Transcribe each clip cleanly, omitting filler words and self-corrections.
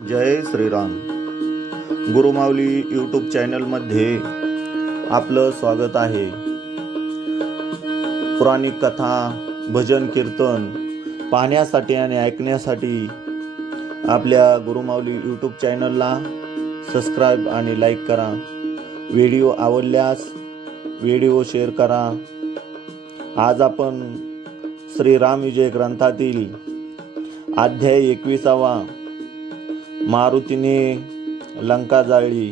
जय Shriram. Gurumauli YouTube चॅनलमध्ये आपलं स्वागत आहे. पुराणिक कथा, भजन, कीर्तन पाहण्यासाठी आणि ऐकण्यासाठी आपल्या गुरुमाऊली यूट्यूब चॅनलला सबस्क्राईब आणि लाईक करा. व्हिडिओ आवडल्यास व्हिडिओ शेअर करा. आज आपण श्रीराम विजय ग्रंथातील अध्याय 21 मारुतीने लंका जाळली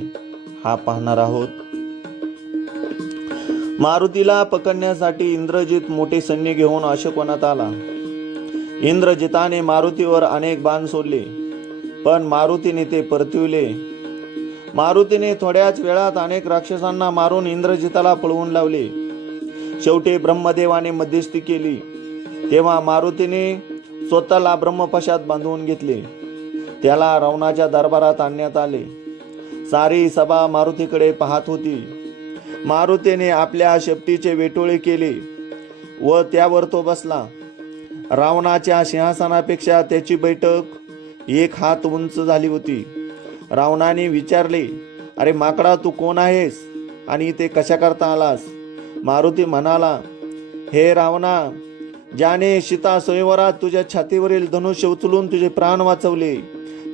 हा पाहणार आहोत. मारुतीला पकडण्यासाठी इंद्रजित मोठे सैन्य घेऊन अशोकवनात आला. इंद्रजिताने मारुतीवर अनेक बाण सोडले, पण मारुतीने ते परतविले. मारुतीने थोड्याच वेळात अनेक राक्षसांना मारून इंद्रजिताला पळवून लावले. शेवटी ब्रह्मदेवाने मध्यस्थी केली. तेव्हा मारुतीने स्वतःला ब्रह्मपशात बांधून घेतले. त्याला रावणाच्या दरबारात आणण्यात आले. सारी सभा मारुतीकडे पाहत होती. मारुतीने आपल्या शेपटीचे वेटोळे केले व त्यावर तो बसला. रावणाच्या सिंहासनापेक्षा त्याची बैठक 1 हात उंच झाली होती. रावणाने विचारले, अरे माकडा, तू कोण आहेस आणि इथे कशा करता आलास? मारुती म्हणाला, हे रावणा, ज्याने सीता स्वयंवरात तुझ्या छातीवरील धनुष्य उचलून तुझे प्राण वाचवले,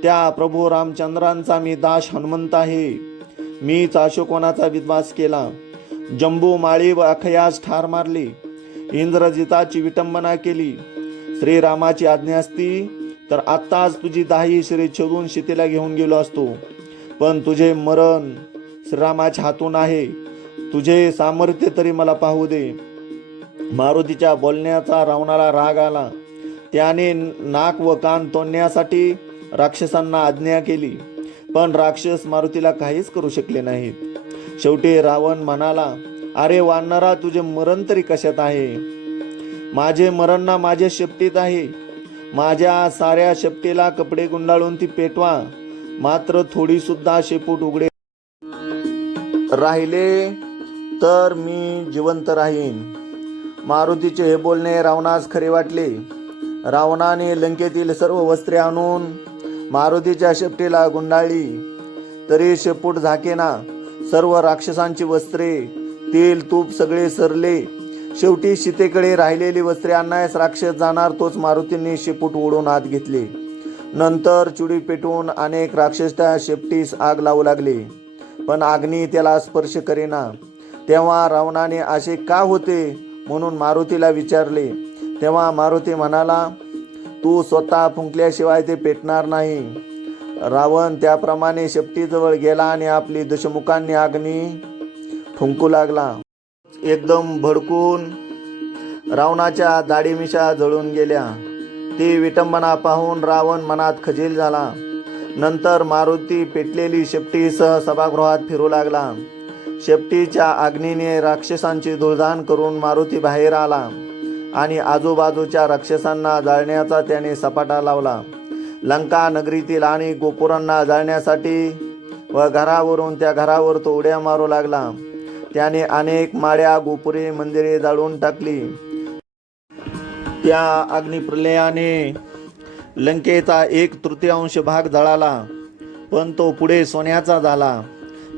त्या प्रभू रामचंद्रांचा मी दास हनुमंत आहे. मीच अशोकवनाचा विध्वंस केला. जंबू, माळी व अखयास ठार मारली. इंद्रजिताची विटंबना केली. श्रीरामाची आज्ञा असती तर आत्ताच तुझी 10 शिरे छेदून सीतेला घेऊन गेलो असतो, पण तुझे मरण श्रीरामाच्या हातून आहे. तुझे सामर्थ्य तरी मला पाहू दे. मारुतीच्या बोलण्याचा रावणाला राग आला. त्याने नाक व कान तोडण्यासाठी राक्षसांना आज्ञा केली, पण राक्षस मारुतीला काहीच करू शकले नाहीत. शेवटी रावण म्हणाला, अरे वानरा, तुझे मरण तरी कशात आहे? माझे मरण ना माझ्या शेपटीत आहे. माझ्या साऱ्या शेपटीला कपडे गुंडाळून ती पेटवा, मात्र थोडी सुद्धा शेपूट उघडे राहिले तर मी जिवंत राहीन. मारुतीचे हे बोलणे रावणास खरे वाटले. रावणाने लंकेतील सर्व वस्त्रे आणून मारुतीच्या शेपटीला गुंडाळली, तरी शेपूट झाकेना. सर्व राक्षसांची वस्त्रे, तेल, तूप सगळे सरले. शेवटी सीतेकडे राहिलेली वस्त्रे आणण्यास राक्षस जाणार तोच मारुतीने शेपूट ओढून आत घेतले. नंतर चुडी पेटवून अनेक राक्षस त्या शेपटीस आग लावू लागले, पण अग्नी त्याला स्पर्श करेना. तेव्हा रावणाने असे का होते म्हणून मारुतीला विचारले. तेव्हा मारुती म्हणाला, तू स्वतः फुंकल्याशिवाय ते पेटणार नाही. रावण त्याप्रमाणे शेपटीजवळ गेला आणि आपली दशमुखांनी अग्नी फुंकू लागला. एकदम भडकून रावणाच्या दाढी-मिशा जळून गेल्या. ती विटंबना पाहून रावण मनात खजील झाला. नंतर मारुती पेटलेली शेपटीसह सभागृहात फिरू लागला. शेपटीच्या अग्नीने राक्षसांची धुळधाण करून मारुती बाहेर आला आणि आजूबाजूच्या राक्षसांना जाळण्याचा त्याने सपाटा लावला. लंका नगरीतील आणि गोपुरांना जाळण्यासाठी व घरावरून त्या घरावर तो उड्या मारू लागला. त्याने अनेक माळ्या, गोपुरे, मंदिरे जाळून टाकली. त्या अग्निप्रलयाने लंकेचा 1/3 भाग जळाला, पण तो पुढे सोन्याचा झाला.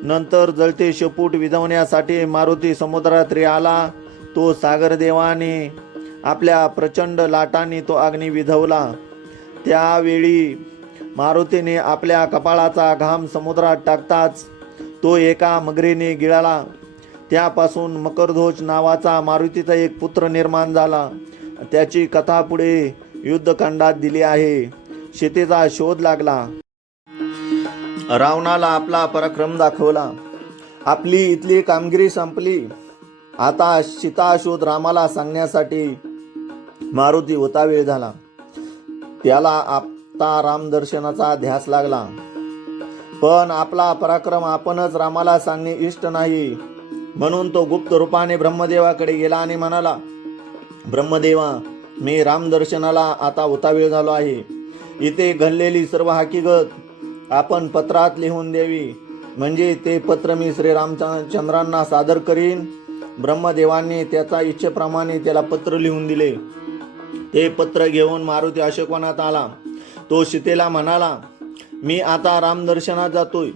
नंतर जळते शेपूट विझवण्यासाठी मारुती समुद्रात आला. तो सागरदेवाने आपल्या प्रचंड लाटांनी तो अग्नी विझवला. त्यावेळी मारुतीने आपल्या कपाळाचा घाम समुद्रात टाकताच तो एका मगरीने गिळला. त्यापासून मकरध्वज नावाचा मारुतीचा एक पुत्र निर्माण झाला. त्याची कथा पुढे युद्धकांडात दिली आहे. सीतेचा शोध लागला. रावणाला आपला पराक्रम दाखवला. आपली इथली कामगिरी संपली. आता सीता शोध रामाला सांगण्यासाठी मारुती होता वेळ झाला. त्याला आता रामदर्शनाचा ध्यास लागला. पण आपला पराक्रम आपणच रामाला सांगणे इष्ट नाही, म्हणून तो गुप्त रूपाने ब्रह्मदेवाकडे गेला आणि म्हणाला, ब्रह्मदेवा, मी रामदर्शनाला आता होता वेळ झालो आहे. इथे घडलेली सर्व हकीकत आपण पत्रात लिहून द्यावी, म्हणजे ते पत्र मी श्रीरामचंद्रांना सादर करीन. ब्रह्मदेवांनी त्याच्या इच्छेप्रमाणे त्याला पत्र लिहून दिले. ते पत्र घेऊन मारुती अशोकवनात आला. तो सीतेला म्हणाला, मी आता रामदर्शनात जातोय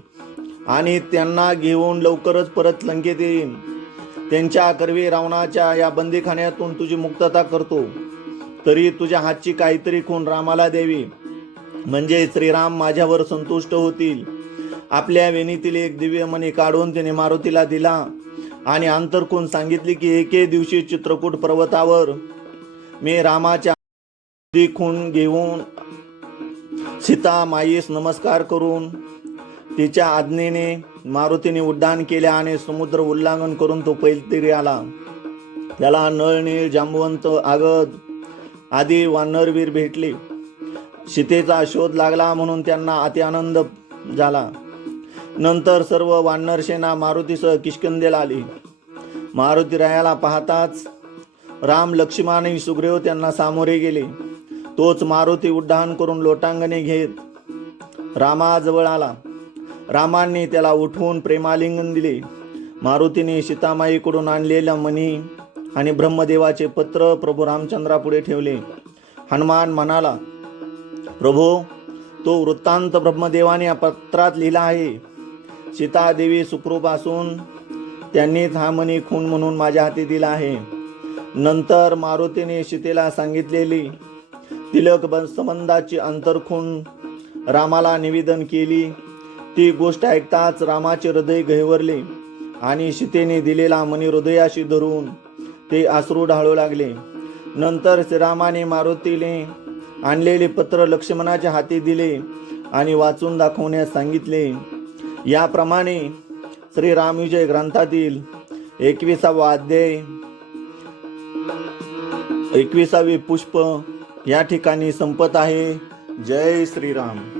आणि त्यांना घेऊन लवकरच परत लंकेत येईन. त्यांच्या करवी रावणाच्या या बंदीखान्यातून तुझी मुक्तता करतो. तरी तुझ्या हातची काहीतरी खूण रामाला द्यावी, म्हणजे श्रीराम माझ्यावर संतुष्ट होतील. आपल्या वेणीतील एक दिव्य मणी काढून त्याने मारुतीला दिला आणि अंतरखून सांगितले की एके दिवशी चित्रकूट पर्वतावर मी रामाच्या खूण घेऊन सीता माईस नमस्कार करून तिच्या आज्ञेने मारुतीने उड्डाण केले आणि समुद्र उल्लंघन करून तो पैलतीरी आला. त्याला नळ, नीळ, जांबवंत, आगद आदी वानरवीर भेटले. सीतेचा शोध लागला म्हणून त्यांना अति आनंद झाला. नंतर सर्व वानरसेना मारुतीसह किष्किंधेला आली. मारुती रायाला पाहताच राम, लक्ष्मण आणि सुग्रीव त्यांना सामोरे गेले. तोच मारुती उड्डाण करून लोटांगणे घेत रामाजवळ आला. रामांनी त्याला उठवून प्रेमालिंगन दिले. मारुतीने सीतामाईकडून आणलेल्या मणी आणि ब्रह्मदेवाचे पत्र प्रभू रामचंद्रापुढे ठेवले. हनुमान म्हणाला, प्रभो, तो वृत्तांत ब्रह्मदेवाने या पत्रात लिहिला आहे. सीतादेवी सुखरूप असून त्यांनीच हा मणी खूण म्हणून माझ्या हाती दिला आहे. नंतर मारुतीने सीतेला सांगितलेली तिलक संबंधाची अंतरखूण रामाला निवेदन केली. ती गोष्ट ऐकताच रामाचे हृदय गहिवरले आणि सीतेने दिलेला मणी हृदयाशी धरून ते अश्रू ढाळू लागले. नंतर श्रीरामाने मारुतीने आणलेले पत्र लक्ष्मणाच्या हाती दिले आणि वाचून दाखवण्यास सांगितले. याप्रमाणे श्रीरामविजय ग्रंथातील 21वा अध्याय 21वे पुष्प या ठिकाणी संपत आहे. जय श्रीराम.